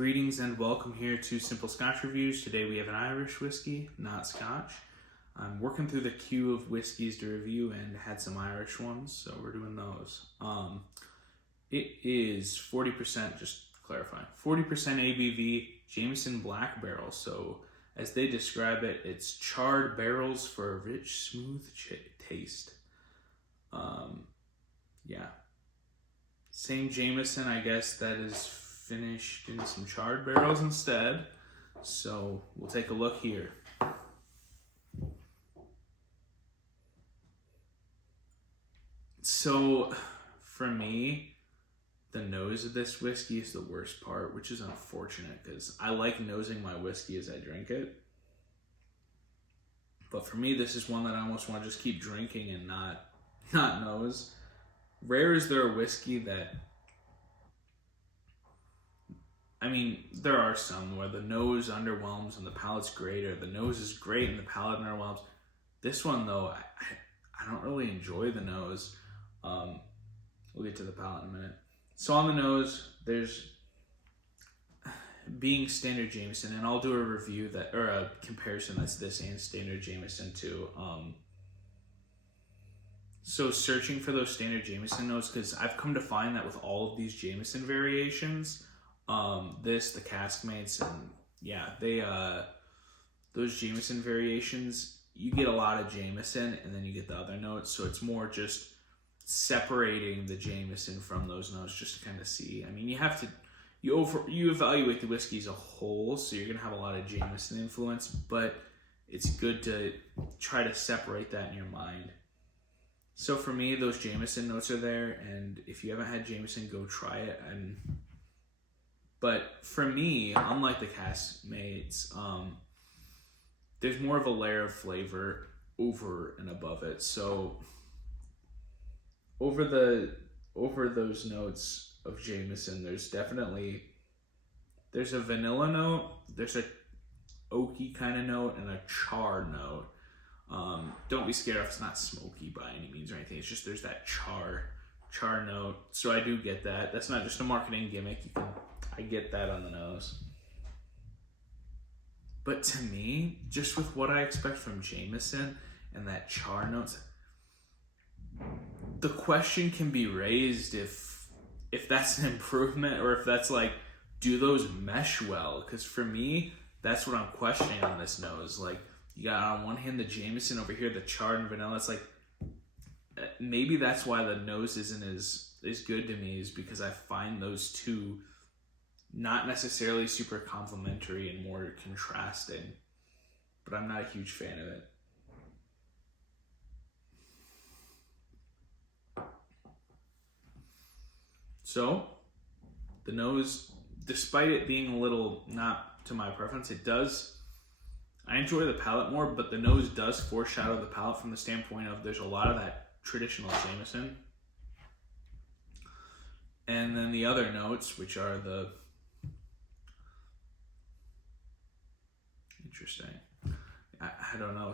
Greetings and welcome here to Simple Scotch Reviews. Today we have an Irish whiskey, not Scotch. I'm working through the queue of whiskeys to review and had some Irish ones, so we're doing those. It is 40%, just clarifying, 40% ABV Jameson Black Barrel. So as they describe it, it's charred barrels for a rich, smooth taste. Yeah. Same Jameson, I guess, that is finished in some charred barrels instead. So we'll take a look here. So for me, the nose of this whiskey is the worst part, which is unfortunate because I like nosing my whiskey as I drink it. But for me, this is one that I almost want to just keep drinking and not nose. Rare is there a whiskey that, I mean, there are some where the nose underwhelms and the palate's great, or the nose is great and the palate underwhelms. This one, though, I don't really enjoy the nose. We'll get to the palate in a minute. So on the nose, there's being standard Jameson, and I'll do a review that, or a comparison that's this and standard Jameson too. So searching for those standard Jameson notes, because I've come to find that with all of these Jameson variations, the Caskmates, and yeah, those Jameson variations, you get a lot of Jameson and then you get the other notes. So it's more just separating the Jameson from those notes just to kind of see. I mean, you evaluate the whiskey as a whole, so you're gonna have a lot of Jameson influence, but it's good to try to separate that in your mind. So for me, those Jameson notes are there, and if you haven't had Jameson, go try it. But for me, unlike the Caskmates, there's more of a layer of flavor over and above it. So over those notes of Jameson, there's a vanilla note, there's a oaky kind of note, and a char note. Don't be scared if it's not smoky by any means or anything. It's just there's that char note. So I do get that. That's not just a marketing gimmick. I get that on the nose. But to me, just with what I expect from Jameson and that char notes, the question can be raised if that's an improvement, or if that's like, do those mesh well? Because for me, that's what I'm questioning on this nose. Like, you got on one hand the Jameson, over here the charred and vanilla. It's like, maybe that's why the nose isn't as good to me, is because I find those two not necessarily super complementary and more contrasting. But I'm not a huge fan of it. So, the nose, despite it being a little not to my preference, I enjoy the palate more, but the nose does foreshadow the palate from the standpoint of there's a lot of that traditional Jameson. And then the other notes, which are interesting. I don't know, I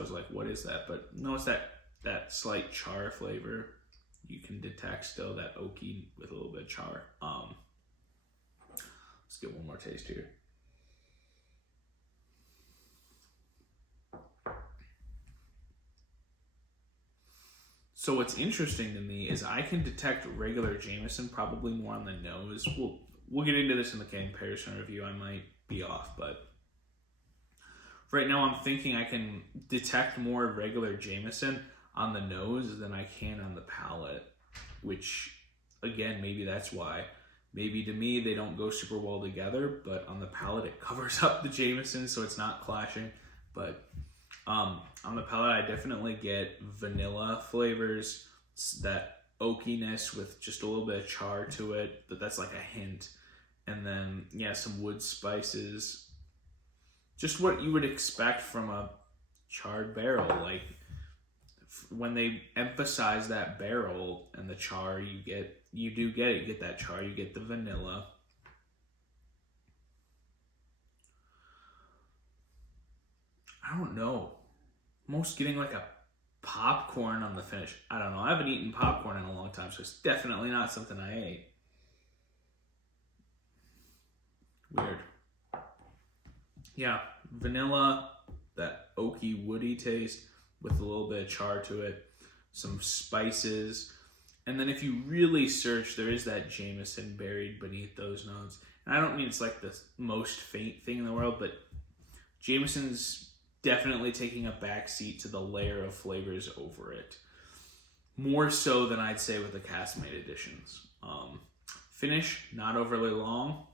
was like, what is that? But no, it's that slight char flavor. You can detect still that oaky with a little bit of char. Let's get one more taste here. So what's interesting to me is I can detect regular Jameson probably more on the nose. We'll get into this in the comparison review. I might be off, but right now I'm thinking I can detect more regular Jameson on the nose than I can on the palate, which, again, maybe that's why. Maybe to me they don't go super well together, but on the palate it covers up the Jameson, so it's not clashing. But on the palate, I definitely get vanilla flavors, that oakiness with just a little bit of char to it, but that's like a hint. And then, yeah, some wood spices. Just what you would expect from a charred barrel. Like, when they emphasize that barrel and the char, you get that char, you get the vanilla. I don't know. Almost getting like a popcorn on the finish. I don't know. I haven't eaten popcorn in a long time, so it's definitely not something I ate. Yeah, vanilla, that oaky, woody taste with a little bit of char to it, some spices. And then if you really search, there is that Jameson buried beneath those notes. And I don't mean it's like the most faint thing in the world, but Jameson's definitely taking a backseat to the layer of flavors over it. More so than I'd say with the cast-made editions. Finish, not overly long.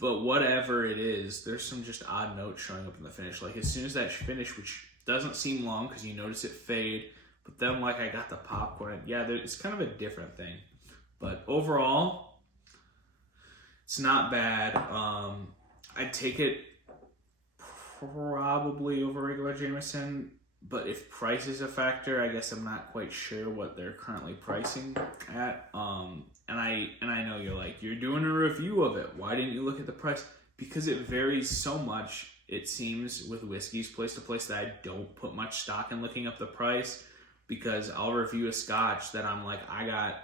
But whatever it is, there's some just odd notes showing up in the finish. Like as soon as that finish, which doesn't seem long because you notice it fade, but then like I got the popcorn. Yeah, it's kind of a different thing. But overall, it's not bad. I'd take it probably over regular Jameson. But if price is a factor, I guess I'm not quite sure what they're currently pricing at. And I know you're like, you're doing a review of it. Why didn't you look at the price? Because it varies so much, it seems, with whiskeys place to place that I don't put much stock in looking up the price. Because I'll review a Scotch that I'm like, I got,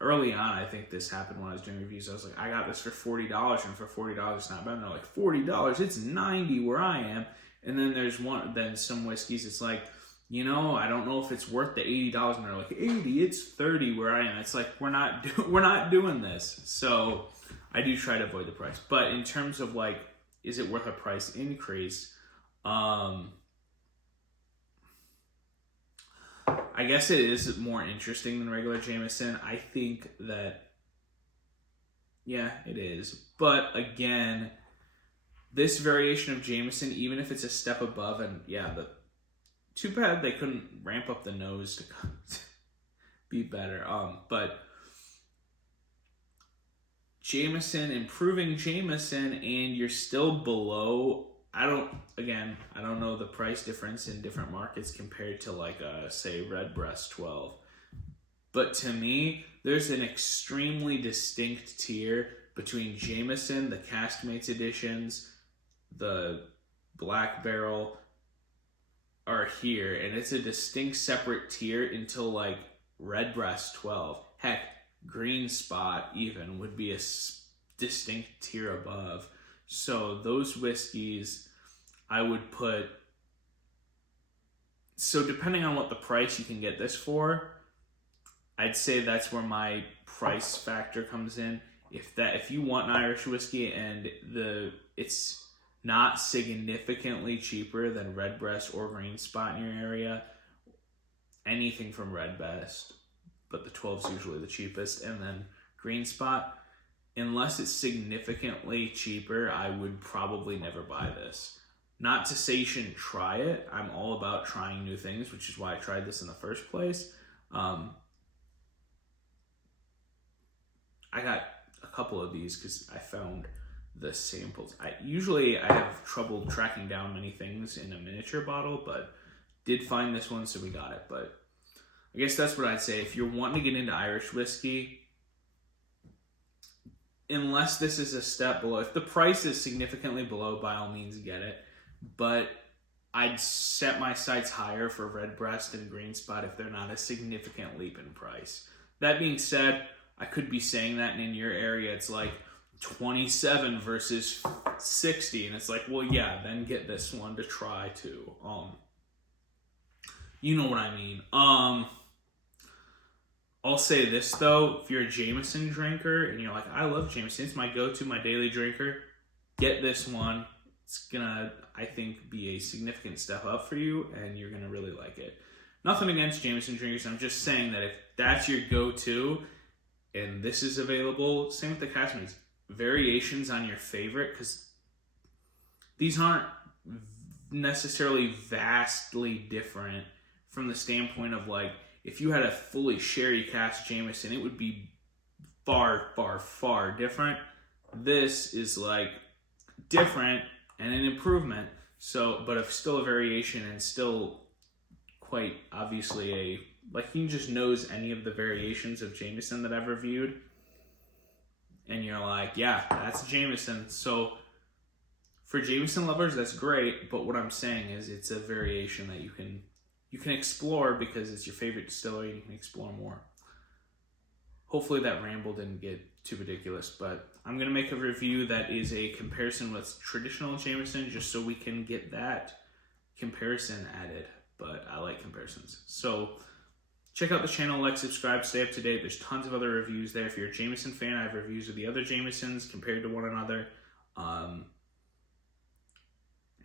early on, I think this happened when I was doing reviews. I was like, I got this for $40, and for $40 it's not bad. And they're like, $40, it's $90 where I am. And then there's some whiskeys, it's like, you know, I don't know if it's worth the $80, and they're like, 80, it's 30 where I am. It's like, we're not doing this. So I do try to avoid the price. But in terms of like, is it worth a price increase? I guess it is more interesting than regular Jameson. I think that, yeah, it is. But again, this variation of Jameson, even if it's a step above, and yeah, too bad they couldn't ramp up the nose to be better. But Jameson, improving Jameson, and you're still below. I don't know the price difference in different markets compared to like say Redbreast 12. But to me, there's an extremely distinct tier between Jameson, the Caskmates editions, the Black Barrel are here, and it's a distinct separate tier until like Redbreast 12. Heck, Green Spot even would be a distinct tier above. So those whiskeys I would put, so depending on what the price you can get this for, I'd say that's where my price factor comes in. If you want an Irish whiskey and it's not significantly cheaper than Redbreast or Green Spot in your area, anything from Redbreast, but the 12's usually the cheapest, and then Green Spot, unless it's significantly cheaper, I would probably never buy this. Not to say you shouldn't try it. I'm all about trying new things, which is why I tried this in the first place. I got a couple of these because I found the samples. I have trouble tracking down many things in a miniature bottle, but did find this one, so we got it. But I guess that's what I'd say. If you're wanting to get into Irish whiskey, unless this is a step below, if the price is significantly below, by all means get it. But I'd set my sights higher for Redbreast and Green Spot if they're not a significant leap in price. That being said, I could be saying that, and in your area it's like 27 versus 60, and it's like, well, yeah, then get this one to try too. You know what I mean. I'll say this though, if you're a Jameson drinker and you're like, I love Jameson, it's my go-to, my daily drinker, get this one. It's gonna, I think, be a significant step up for you, and you're gonna really like it. Nothing against Jameson drinkers, I'm just saying that if that's your go-to and this is available, same with the Caskmates, variations on your favorite, because these aren't necessarily vastly different from the standpoint of like, if you had a fully sherry cask Jameson, it would be far, far, far different. This is like different and an improvement, so, but if still a variation and still quite obviously like you can just nose any of the variations of Jameson that I've reviewed, and you're like, yeah, that's Jameson. So for Jameson lovers, that's great, but what I'm saying is it's a variation that you can explore because it's your favorite distillery and you can explore more. Hopefully that ramble didn't get too ridiculous. But I'm going to make a review that is a comparison with traditional Jameson just so we can get that comparison added. But I like comparisons. So check out the channel, like, subscribe, stay up to date. There's tons of other reviews there. If you're a Jameson fan, I have reviews of the other Jamesons compared to one another.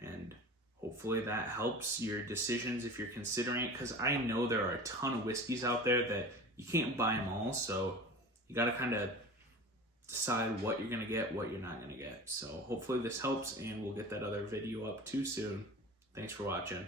And hopefully that helps your decisions if you're considering it, because I know there are a ton of whiskeys out there that you can't buy them all, so you got to kind of decide what you're going to get, what you're not going to get. So hopefully this helps, and we'll get that other video up too soon. Thanks for watching.